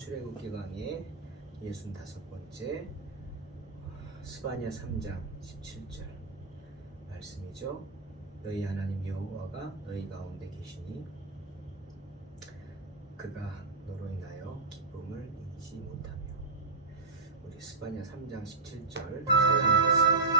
출애굽기 강의 65번째 스바냐 3장 17절 말씀이죠. 너희 하나님 여호와가 너희 가운데 계시니 그가 너로 인하여 기쁨을 잊지 못하며. 우리 스바냐 3장 17절 찬양하겠습니다.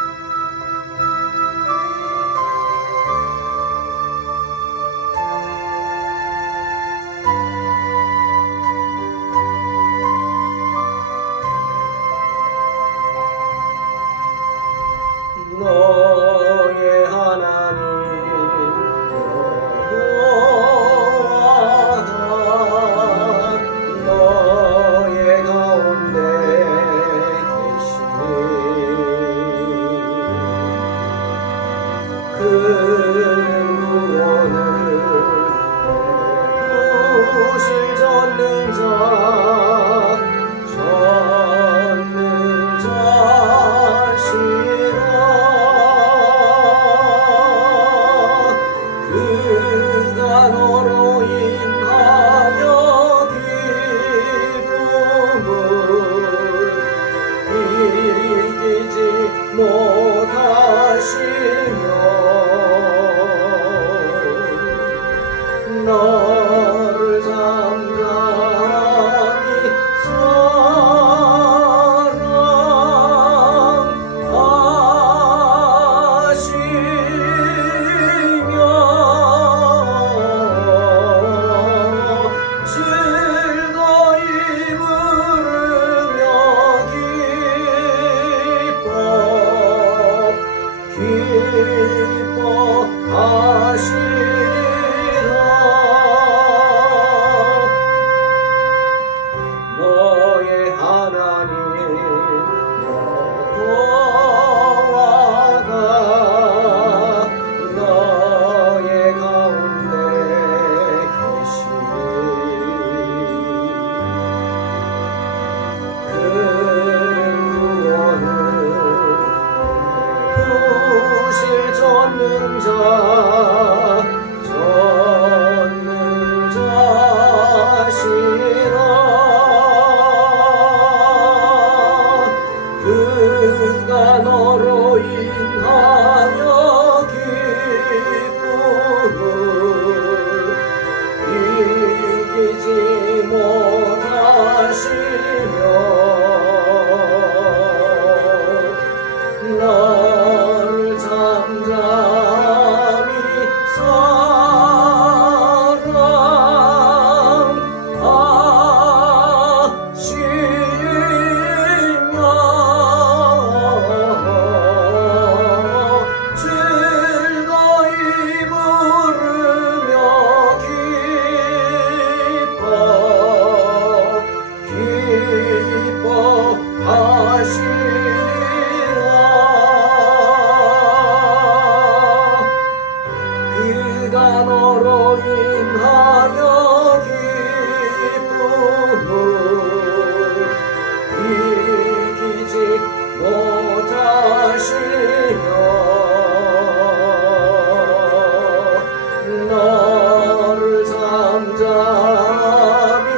너의 하나님 여호와가 너의 가운데 계시니 그는 구원을 베푸실 그가 너로 인하여 기쁨을 이기지 못하시며 너를 잠잠히 너의 하나님 여호와가 너의 가운데 계시니 그는 구원을 베푸실 전능자시라. 그가 너로 인하여 기쁨을 이기지 못하시며 너를 잠잠히 그가 너로 인하여 기쁨을 이기지 못하시며 너를 잠잠히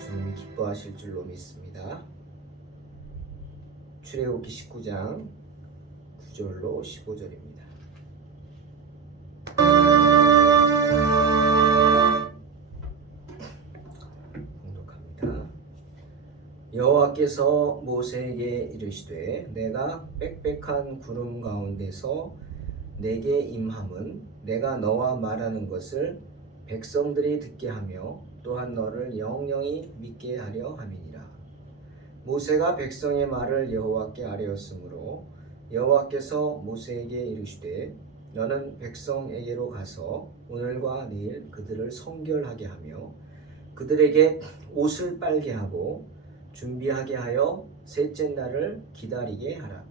주님이 기뻐하실 줄로 믿습니다. 출애굽기 19장 9절로 15절입니다. 봉독합니다. 여호와께서 모세에게 이르시되 내가 빽빽한 구름 가운데서 내게 임함은 내가 너와 말하는 것을 백성들이 듣게 하며 또한 너를 영영히 믿게 하려 함이니라. 모세가 백성의 말을 여호와께 아뢰었으므로 여호와께서 모세에게 이르시되 너는 백성에게로 가서 오늘과 내일 그들을 성결하게 하며 그들에게 옷을 빨게 하고 준비하게 하여 셋째 날을 기다리게 하라.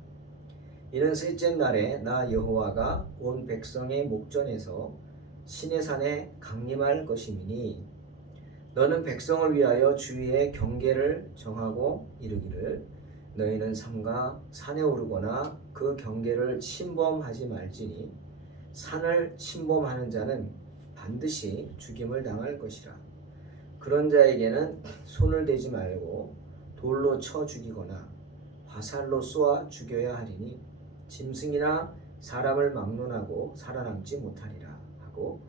이는 셋째 날에 나 여호와가 온 백성의 목전에서 시내산에 강림할 것임이니 너는 백성을 위하여 주위에 경계를 정하고 이르기를 너희는 삼가 산에 오르거나 그 경계를 침범하지 말지니 산을 침범하는 자는 반드시 죽임을 당할 것이라. 그런 자에게는 손을 대지 말고 돌로 쳐 죽이거나 화살로 쏘아 죽여야 하리니 짐승이나 사람을 막론하고 살아남지 못하리라 하고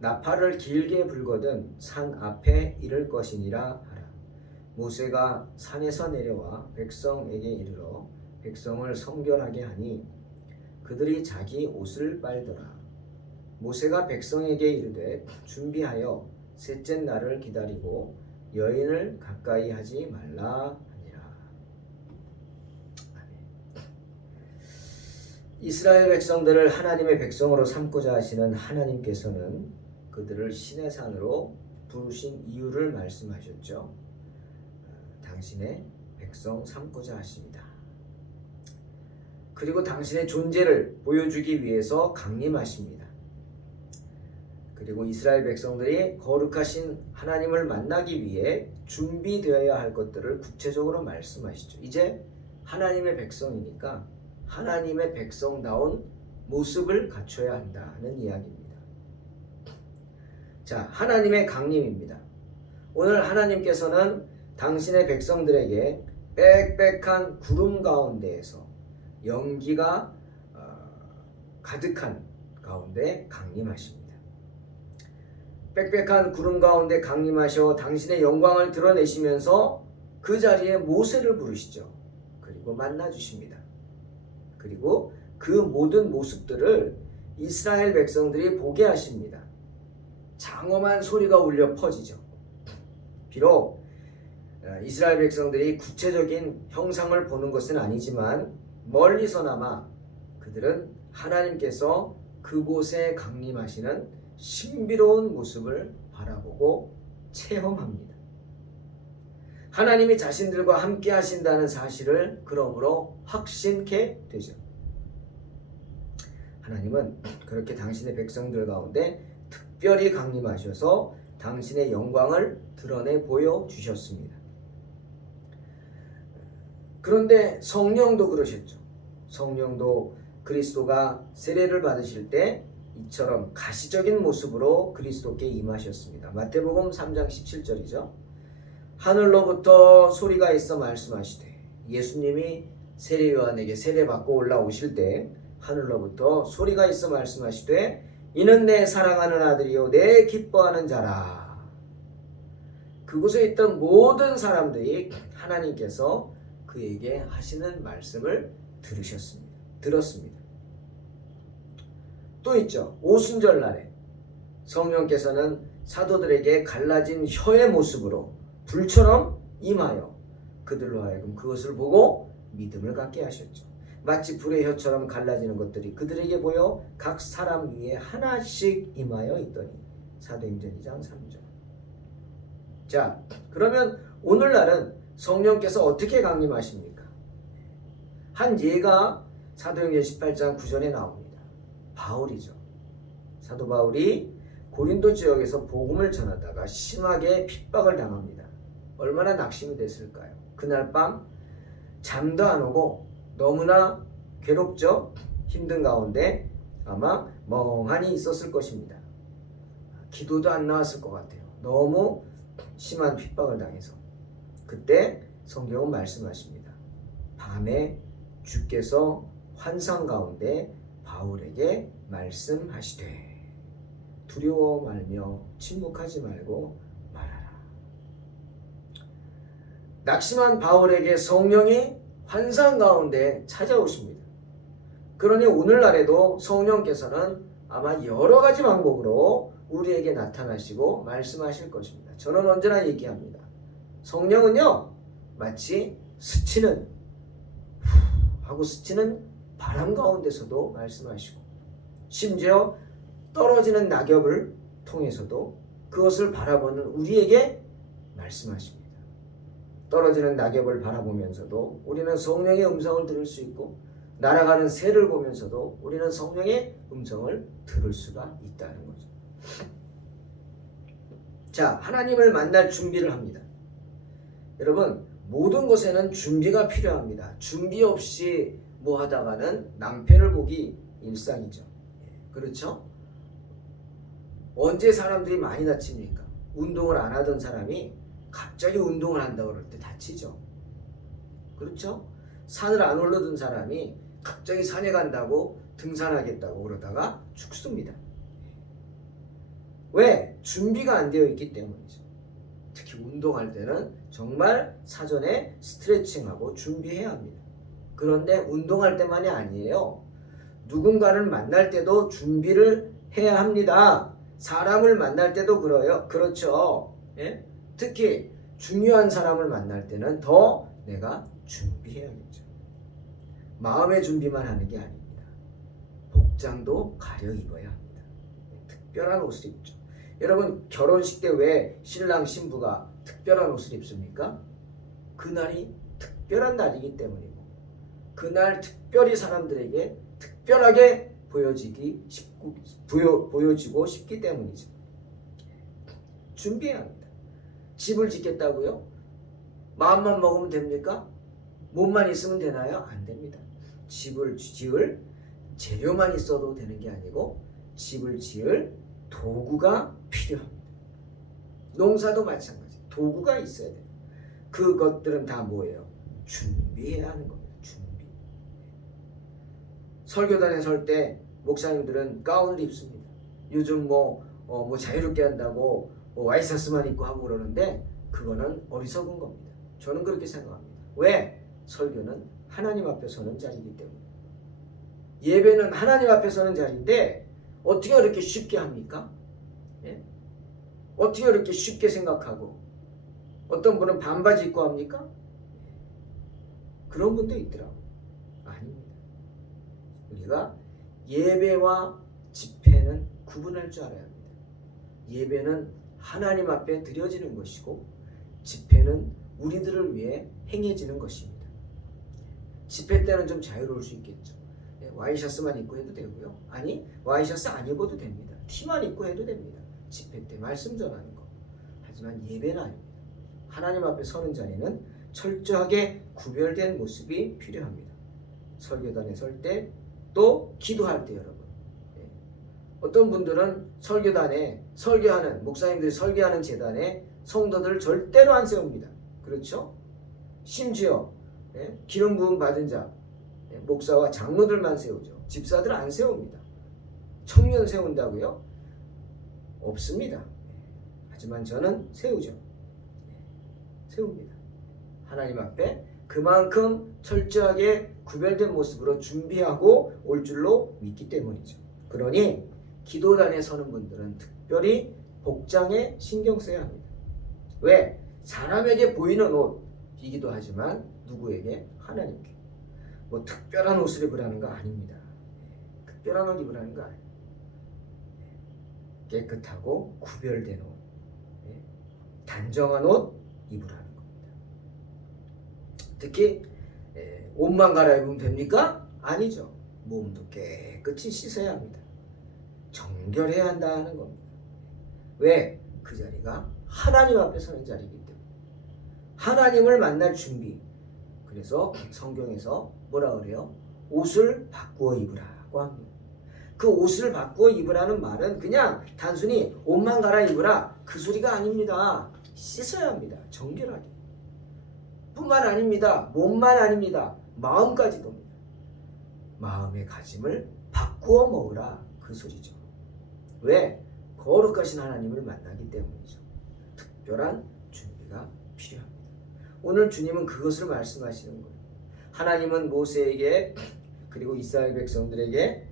나팔을 길게 불거든 산 앞에 이를 것이니라 하라. 모세가 산에서 내려와 백성에게 이르러 백성을 성결하게 하니 그들이 자기 옷을 빨더라. 모세가 백성에게 이르되 준비하여 셋째 날을 기다리고 여인을 가까이 하지 말라 하니라. 아멘. 이스라엘 백성들을 하나님의 백성으로 삼고자 하시는 하나님께서는 그들을 시내산으로 부르신 이유를 말씀하셨죠. 당신의 백성 삼고자 하십니다. 그리고 당신의 존재를 보여주기 위해서 강림하십니다. 그리고 이스라엘 백성들이 거룩하신 하나님을 만나기 위해 준비되어야 할 것들을 구체적으로 말씀하시죠. 이제 하나님의 백성이니까 하나님의 백성다운 모습을 갖춰야 한다는 이야기입니다. 자, 하나님의 강림입니다. 오늘 하나님께서는 당신의 백성들에게 빽빽한 구름 가운데에서 연기가 가득한 가운데 강림하십니다. 빽빽한 구름 가운데 강림하셔 당신의 영광을 드러내시면서 그 자리에 모세를 부르시죠. 그리고 만나주십니다. 그리고 그 모든 모습들을 이스라엘 백성들이 보게 하십니다. 장엄한 소리가 울려 퍼지죠. 비록 이스라엘 백성들이 구체적인 형상을 보는 것은 아니지만 멀리서나마 그들은 하나님께서 그곳에 강림하시는 신비로운 모습을 바라보고 체험합니다. 하나님이 자신들과 함께 하신다는 사실을 그러므로 확신케 되죠. 하나님은 그렇게 당신의 백성들 가운데 특별히 강림하셔서 당신의 영광을 드러내 보여주셨습니다. 그런데 성령도 그러셨죠. 성령도 그리스도가 세례를 받으실 때 이처럼 가시적인 모습으로 그리스도께 임하셨습니다. 마태복음 3장 17절이죠. 하늘로부터 소리가 있어 말씀하시되 예수님이 세례 요한에게 세례받고 올라오실 때 하늘로부터 소리가 있어 말씀하시되 이는 내 사랑하는 아들이요 내 기뻐하는 자라. 그곳에 있던 모든 사람들이 하나님께서 그에게 하시는 말씀을 들었습니다. 또 있죠. 오순절 날에 성령께서는 사도들에게 갈라진 혀의 모습으로 불처럼 임하여 그들로 하여금 그것을 보고 믿음을 갖게 하셨죠. 마치 불의 혀처럼 갈라지는 것들이 그들에게 보여 각 사람 위에 하나씩 임하여 있더니 사도행전 2장 3절. 자, 그러면 오늘날은 성령께서 어떻게 강림하십니까? 한 예가 사도행전 18장 9절에 나옵니다. 바울이죠. 사도 바울이 고린도 지역에서 복음을 전하다가 심하게 핍박을 당합니다. 얼마나 낙심이 됐을까요? 그날 밤 잠도 안 오고 너무나 괴롭죠? 힘든 가운데 아마 멍하니 있었을 것입니다. 기도도 안 나왔을 것 같아요. 너무 심한 핍박을 당해서. 그때 성경은 말씀하십니다. 밤에 주께서 환상 가운데 바울에게 말씀하시되 두려워 말며 침묵하지 말고 말하라. 낙심한 바울에게 성령이 환상 가운데 찾아오십니다. 그러니 오늘날에도 성령께서는 아마 여러 가지 방법으로 우리에게 나타나시고 말씀하실 것입니다. 저는 언제나 얘기합니다. 성령은요 마치 스치는 하고 스치는 바람 가운데서도 말씀하시고 심지어 떨어지는 낙엽을 통해서도 그것을 바라보는 우리에게 말씀하십니다. 떨어지는 낙엽을 바라보면서도 우리는 성령의 음성을 들을 수 있고 날아가는 새를 보면서도 우리는 성령의 음성을 들을 수가 있다는 거죠. 자, 하나님을 만날 준비를 합니다. 여러분, 모든 것에는 준비가 필요합니다. 준비 없이 뭐 하다가는 낭패를 보기 일상이죠. 그렇죠? 언제 사람들이 많이 다칩니까? 운동을 안 하던 사람이 갑자기 운동을 한다고 그럴 때 다치죠. 그렇죠? 산을 안 올라던 사람이 갑자기 산에 간다고 등산하겠다고 그러다가 죽습니다. 왜? 준비가 안 되어 있기 때문이죠. 특히 운동할 때는 정말 사전에 스트레칭하고 준비해야 합니다. 그런데 운동할 때만이 아니에요. 누군가를 만날 때도 준비를 해야 합니다. 사람을 만날 때도 그렇죠. 예? 특히 중요한 사람을 만날 때는 더 내가 준비해야겠죠. 마음의 준비만 하는 게 아닙니다. 복장도 가려 입어야 합니다. 특별한 옷을 입죠. 여러분, 결혼식 때 왜 신랑 신부가 특별한 옷을 입습니까? 그날이 특별한 날이기 때문이고 그날 특별히 사람들에게 특별하게 보여지고 싶기 때문이죠. 준비해야 합니다. 집을 짓겠다고요? 마음만 먹으면 됩니까? 몸만 있으면 되나요? 안 됩니다. 집을 지을 재료만 있어도 되는 게 아니고 집을 지을 도구가 필요합니다. 농사도 마찬가지. 도구가 있어야 돼요. 그것들은 다 뭐예요? 준비해야 하는 겁니다. 준비. 설교단에 설 때 목사님들은 가운을 입습니다. 요즘 뭐 자유롭게 한다고 와이셔츠만 입고 하고 그러는데 그거는 어리석은 겁니다. 저는 그렇게 생각합니다. 왜? 설교는 하나님 앞에 서는 자리이기 때문에. 예배는 하나님 앞에 서는 자리인데 어떻게 그렇게 쉽게 합니까? 예? 어떻게 그렇게 쉽게 생각하고 어떤 분은 반바지 입고 합니까? 그런 분도 있더라고요. 아닙니다. 우리가 예배와 집회는 구분할 줄 알아야 합니다. 예배는 하나님 앞에 드려지는 것이고 집회는 우리들을 위해 행해지는 것입니다. 집회 때는 좀 자유로울 수 있겠죠. 와이셔츠만 입고 해도 되고요. 아니, 와이셔츠 안 입어도 됩니다. 티만 입고 해도 됩니다. 집회 때 말씀 전하는 거. 하지만 예배는 아닙니다. 하나님 앞에 서는 자리는 철저하게 구별된 모습이 필요합니다. 설교단에 설 때 또 기도할 때 여러분. 어떤 분들은 설교단에 설교하는 목사님들이 설교하는 제단에 성도들을 절대로 안 세웁니다. 그렇죠? 심지어 기름 부음 받은 자 목사와 장로들만 세우죠. 집사들 안 세웁니다. 청년 세운다고요? 없습니다. 하지만 저는 세우죠. 세웁니다. 하나님 앞에 그만큼 철저하게 구별된 모습으로 준비하고 올 줄로 믿기 때문이죠. 그러니 기도단에 서는 분들은 특별히 복장에 신경 써야 합니다. 왜? 사람에게 보이는 옷이기도 하지만 누구에게? 하나님께. 뭐 특별한 옷을 입으라는 거 아닙니다. 특별한 옷 입으라는 거 아니에요. 깨끗하고 구별된 옷, 단정한 옷 입으라는 겁니다. 특히 옷만 갈아입으면 됩니까? 아니죠. 몸도 깨끗이 씻어야 합니다. 정결해야 한다는 겁니다. 왜? 그 자리가 하나님 앞에 서는 자리이기 때문에. 하나님을 만날 준비. 그래서 성경에서 뭐라 그래요? 옷을 바꾸어 입으라고 합니다. 그 옷을 바꾸어 입으라는 말은 그냥 단순히 옷만 갈아입으라 그 소리가 아닙니다. 씻어야 합니다. 정결하게. 뿐만 아닙니다. 몸만 아닙니다. 마음까지도입니다. 마음의 가짐을 바꾸어 먹으라 그 소리죠. 왜? 거룩하신 하나님을 만나기 때문이죠. 특별한 준비가 필요합니다. 오늘 주님은 그것을 말씀하시는 거예요. 하나님은 모세에게 그리고 이스라엘 백성들에게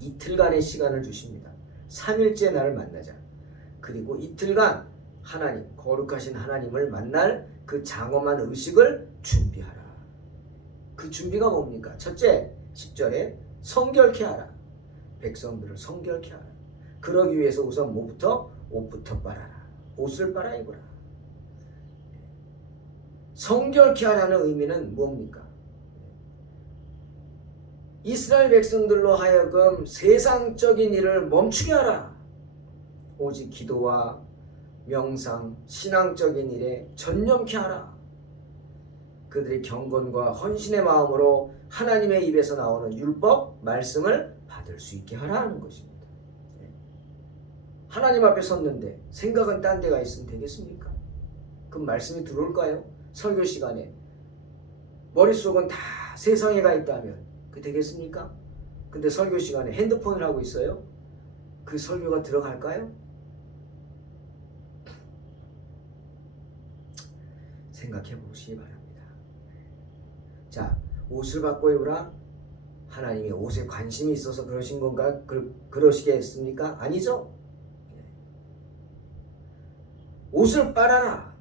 이틀간의 시간을 주십니다. 3일째 나를 만나자. 그리고 이틀간 하나님, 거룩하신 하나님을 만날 그 장엄한 의식을 준비하라. 그 준비가 뭡니까? 첫째, 10절에 성결케 하라. 백성들을 성결케 하라. 그러기 위해서 우선 뭐부터? 옷부터 빨아라. 옷을 빨아 입으라. 성결케 하라는 의미는 뭡니까? 이스라엘 백성들로 하여금 세상적인 일을 멈추게 하라. 오직 기도와 명상, 신앙적인 일에 전념케 하라. 그들의 경건과 헌신의 마음으로 하나님의 입에서 나오는 율법, 말씀을 받을 수 있게 하라 하는 것입니다. 하나님 앞에 섰는데 생각은 딴 데가 있으면 되겠습니까? 그럼 말씀이 들어올까요? 설교 시간에 머릿속은 다 세상에 가 있다면 그 되겠습니까? 근데 설교 시간에 핸드폰을 하고 있어요? 그 설교가 들어갈까요? 생각해 보시기 바랍니다. 자, 옷을 바꿔 입으라. 하나님이 옷에 관심이 있어서 그러신 건가? 그러시겠습니까? 아니죠? 옷을 빨아라.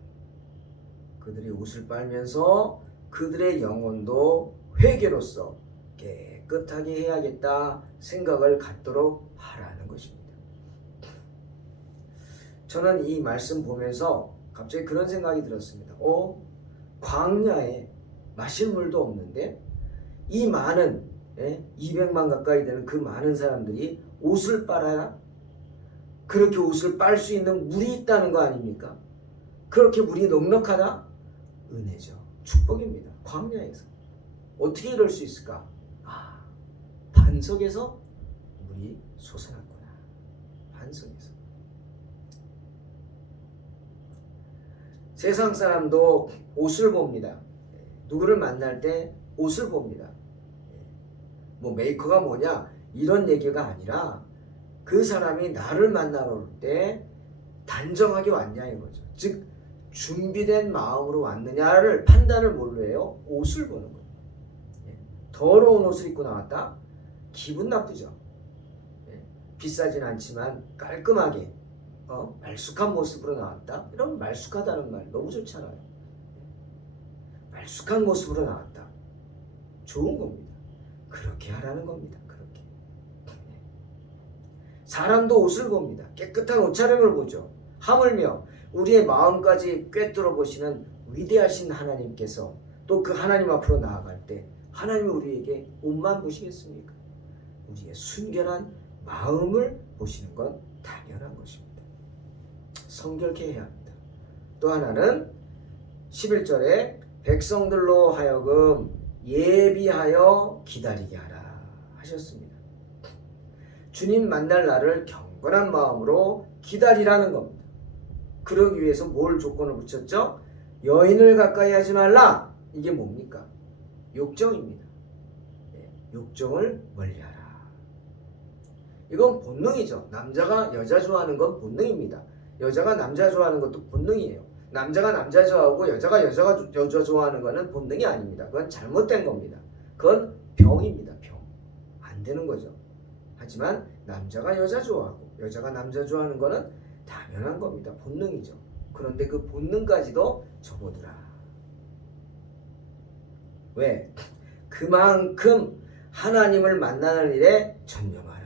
그들이 옷을 빨면서 그들의 영혼도 회개로서 깨끗하게 해야겠다 생각을 갖도록 하라는 것입니다. 저는 이 말씀 보면서 갑자기 그런 생각이 들었습니다. 광야에 마실 물도 없는데 이 많은 200만 가까이 되는 그 많은 사람들이 옷을 빨아야 그렇게 옷을 빨 수 있는 물이 있다는 거 아닙니까? 그렇게 물이 넉넉하다? 은혜죠. 축복입니다. 광야에서. 어떻게 이럴 수 있을까? 반석에서 물이 솟아났구나. 반석에서. 세상 사람도 옷을 봅니다. 누구를 만날 때 옷을 봅니다. 뭐 메이커가 뭐냐 이런 얘기가 아니라 그 사람이 나를 만나러 올 때 단정하게 왔냐 이거죠. 즉 준비된 마음으로 왔느냐를 판단을 뭘로 해요? 옷을 보는 거예요. 더러운 옷을 입고 나왔다? 기분 나쁘죠. 비싸진 않지만 깔끔하게 말쑥한 모습으로 나왔다? 이런 말쑥하다는 말 너무 좋잖아요. 말쑥한 모습으로 나왔다. 좋은 겁니다. 그렇게 하라는 겁니다. 그렇게. 사람도 옷을 봅니다. 깨끗한 옷차림을 보죠. 하물며 우리의 마음까지 꿰뚫어 보시는 위대하신 하나님께서 또 그 하나님 앞으로 나아갈 때 하나님이 우리에게 옷만 보시겠습니까? 우리의 순결한 마음을 보시는 건 당연한 것입니다. 성결케 해야 합니다. 또 하나는 11절에 백성들로 하여금 예비하여 기다리게 하라 하셨습니다. 주님 만날 날을 경건한 마음으로 기다리라는 겁니다. 그러기 위해서 뭘 조건을 붙였죠? 여인을 가까이 하지 말라. 이게 뭡니까? 욕정입니다. 욕정을 멀리하라. 이건 본능이죠. 남자가 여자 좋아하는 건 본능입니다. 여자가 남자 좋아하는 것도 본능이에요. 남자가 남자 좋아하고 여자가 여자 좋아하는 거는 본능이 아닙니다. 그건 잘못된 겁니다. 그건 병입니다. 병. 안 되는 거죠. 하지만 남자가 여자 좋아하고 여자가 남자 좋아하는 거는 당연한 겁니다. 본능이죠. 그런데 그 본능까지도 접어두라. 왜? 그만큼 하나님을 만나는 일에 전념하라.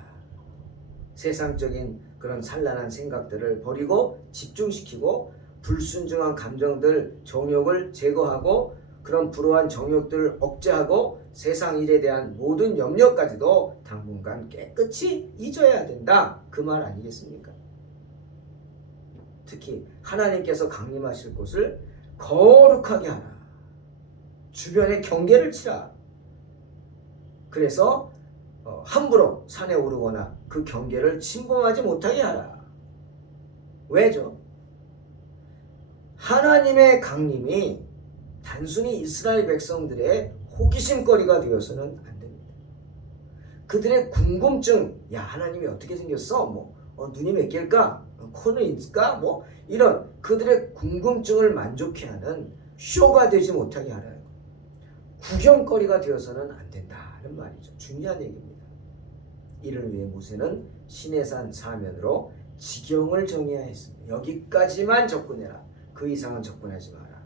세상적인 그런 산란한 생각들을 버리고 집중시키고 불순종한 감정들, 정욕을 제거하고 그런 불우한 정욕들을 억제하고 세상 일에 대한 모든 염려까지도 당분간 깨끗이 잊어야 된다. 그 말 아니겠습니까? 특히 하나님께서 강림하실 곳을 거룩하게 하라. 주변에 경계를 치라. 그래서 함부로 산에 오르거나 그 경계를 침범하지 못하게 하라. 왜죠? 하나님의 강림이 단순히 이스라엘 백성들의 호기심거리가 되어서는 안 됩니다. 그들의 궁금증, 야 하나님이 어떻게 생겼어? 눈이 몇 개일까? 코는 있을까? 이런 그들의 궁금증을 만족해 하는 쇼가 되지 못하게 하라는 거예요. 구경거리가 되어서는 안 된다는 말이죠. 중요한 얘기입니다. 이를 위해 모세는 시내산 사면으로 지경을 정해야 했습니다. 여기까지만 접근해라. 그 이상은 접근하지 마라.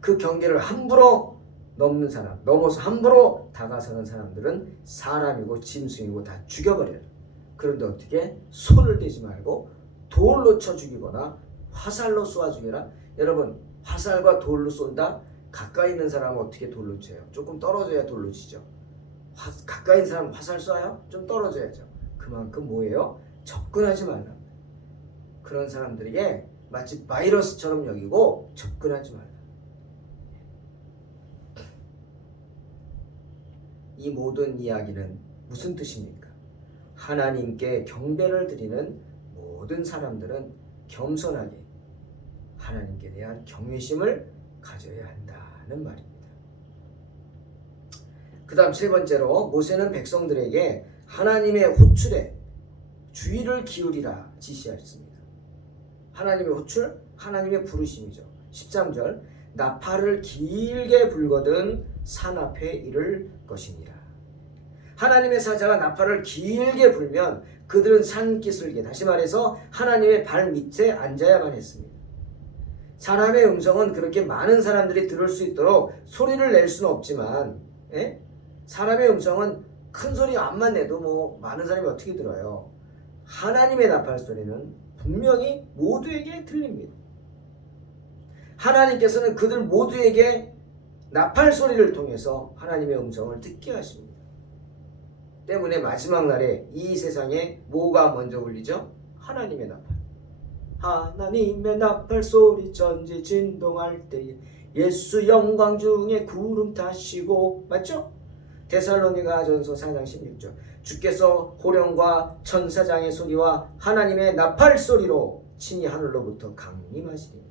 그 경계를 함부로 넘는 사람, 넘어서 함부로 다가서는 사람들은 사람이고 짐승이고 다 죽여버려라. 그런데 어떻게? 손을 대지 말고 돌로 쳐 죽이거나 화살로 쏘아 죽여라. 여러분, 화살과 돌로 쏜다? 가까이 있는 사람은 어떻게 돌로 쳐요? 조금 떨어져야 돌로 치죠. 가까이 있는 사람은 화살 쏴요? 좀 떨어져야죠. 그만큼 뭐예요? 접근하지 말라. 그런 사람들에게 마치 바이러스처럼 여기고 접근하지 말라. 이 모든 이야기는 무슨 뜻입니까? 하나님께 경배를 드리는 모든 사람들은 겸손하게 하나님께 대한 경외심을 가져야 한다는 말입니다. 그 다음 세 번째로 모세는 백성들에게 하나님의 호출에 주의를 기울이라 지시했습니다. 하나님의 호출, 하나님의 부르심이죠. 13절 나팔을 길게 불거든 산 앞에 이를 것이니라. 하나님의 사자가 나팔을 길게 불면 그들은 산기슭에, 다시 말해서 하나님의 발 밑에 앉아야만 했습니다. 사람의 음성은 그렇게 많은 사람들이 들을 수 있도록 소리를 낼 수는 없지만, 사람의 음성은 큰 소리 안만 내도 뭐 많은 사람이 어떻게 들어요? 하나님의 나팔 소리는 분명히 모두에게 들립니다. 하나님께서는 그들 모두에게 나팔 소리를 통해서 하나님의 음성을 듣게 하십니다. 때문에 마지막 날에 이 세상에 뭐가 먼저 울리죠? 하나님의 나팔. 하나님의 나팔 소리 전지 진동할 때에 예수 영광 중에 구름 타시고, 맞죠? 데살로니가전서 4장 16절 주께서 호령과 천사장의 소리와 하나님의 나팔 소리로 친히 하늘로부터 강림하시니,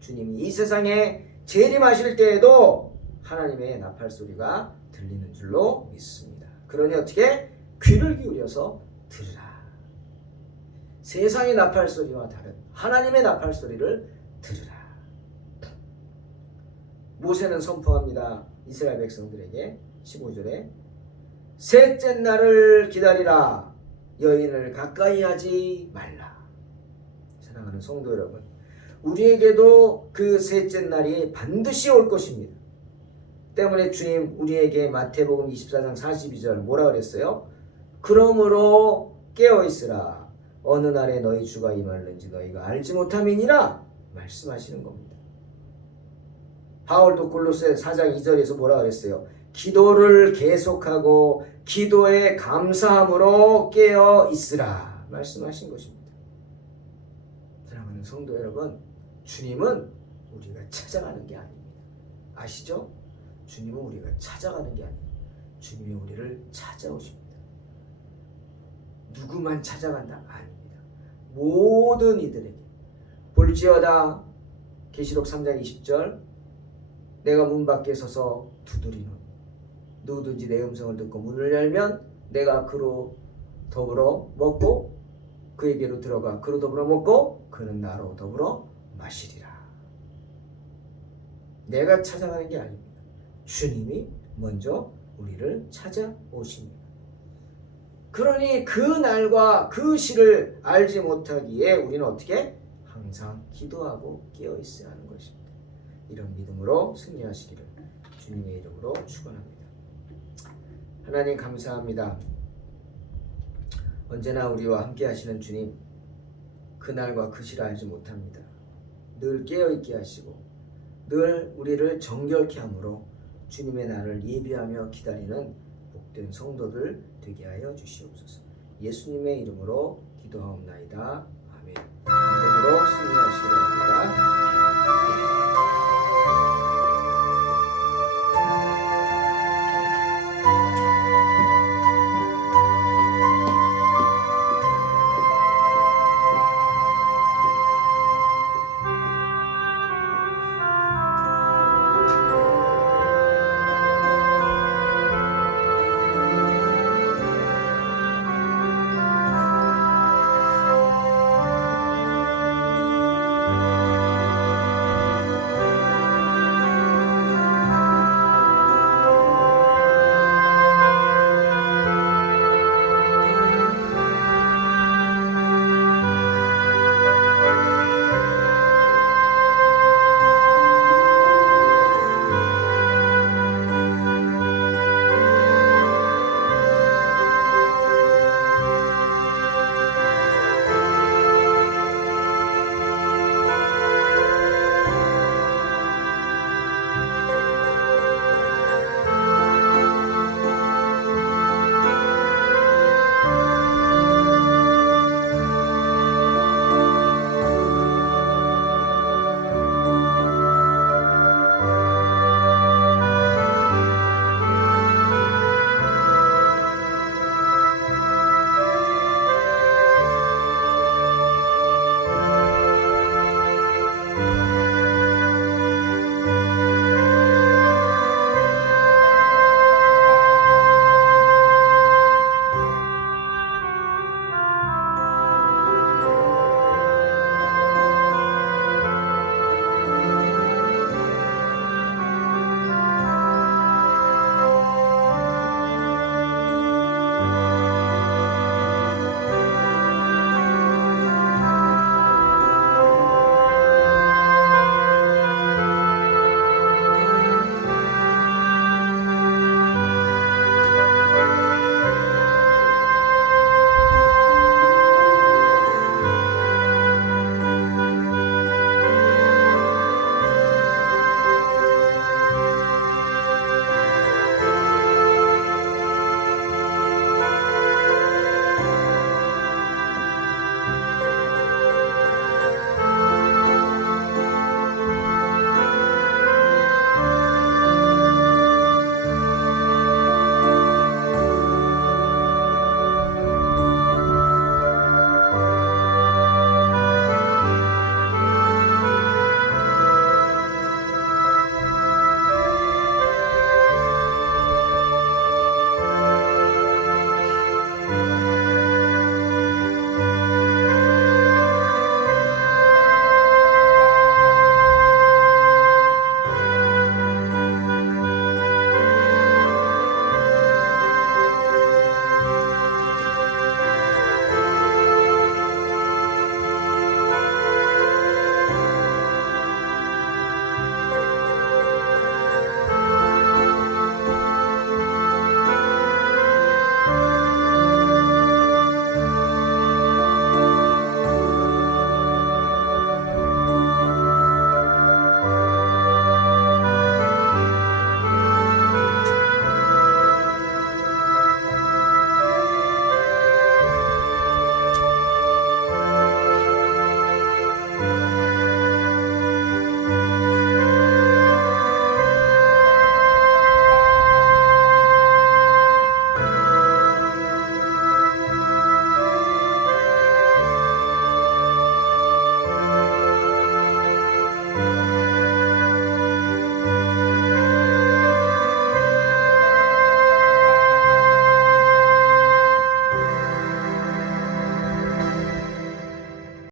주님이 이 세상에 재림하실 때에도 하나님의 나팔 소리가 들리는 줄로 믿습니다. 그러니 어떻게? 귀를 기울여서 들으라. 세상의 나팔 소리와 다른 하나님의 나팔 소리를 들으라. 모세는 선포합니다. 이스라엘 백성들에게 15절에 셋째 날을 기다리라. 여인을 가까이 하지 말라. 사랑하는 성도 여러분, 우리에게도 그 셋째 날이 반드시 올 것입니다. 때문에 주님 우리에게 마태복음 24장 42절 뭐라 그랬어요? 그러므로 깨어있으라. 어느 날에 너희 주가 임할는지 너희가 알지 못함이니라 말씀하시는 겁니다. 바울도 골로새 4장 2절에서 뭐라 그랬어요? 기도를 계속하고 기도에 감사함으로 깨어있으라 말씀하신 것입니다. 사랑하는 성도 여러분, 주님은 우리가 찾아가는 게 아닙니다. 아시죠? 주님은 우리가 찾아가는 게 아닙니다. 주님이 우리를 찾아오십니다. 누구만 찾아간다? 아닙니다. 모든 이들에게. 볼지어다 계시록 3장 20절 내가 문 밖에 서서 두드리노니 누구든지 내 음성을 듣고 문을 열면 내가 그로 더불어 먹고 그에게로 들어가 그로 더불어 먹고 그는 나로 더불어 마시리라. 내가 찾아가는 게 아닙니다. 주님이 먼저 우리를 찾아오십니다. 그러니 그 날과 그 시를 알지 못하기에 우리는 어떻게? 항상 기도하고 깨어있어야 하는 것입니다. 이런 믿음으로 승리하시기를 주님의 이름으로 축원합니다. 하나님 감사합니다. 언제나 우리와 함께 하시는 주님, 그날과 그 시를 알지 못합니다. 늘 깨어있게 하시고 늘 우리를 정결케 함으로 주님의 날을 예비하며 기다리는 복된 성도들 되게 하여 주시옵소서. 예수님의 이름으로 기도하옵나이다. 아멘. 믿음으로 승리하시기 바랍니다.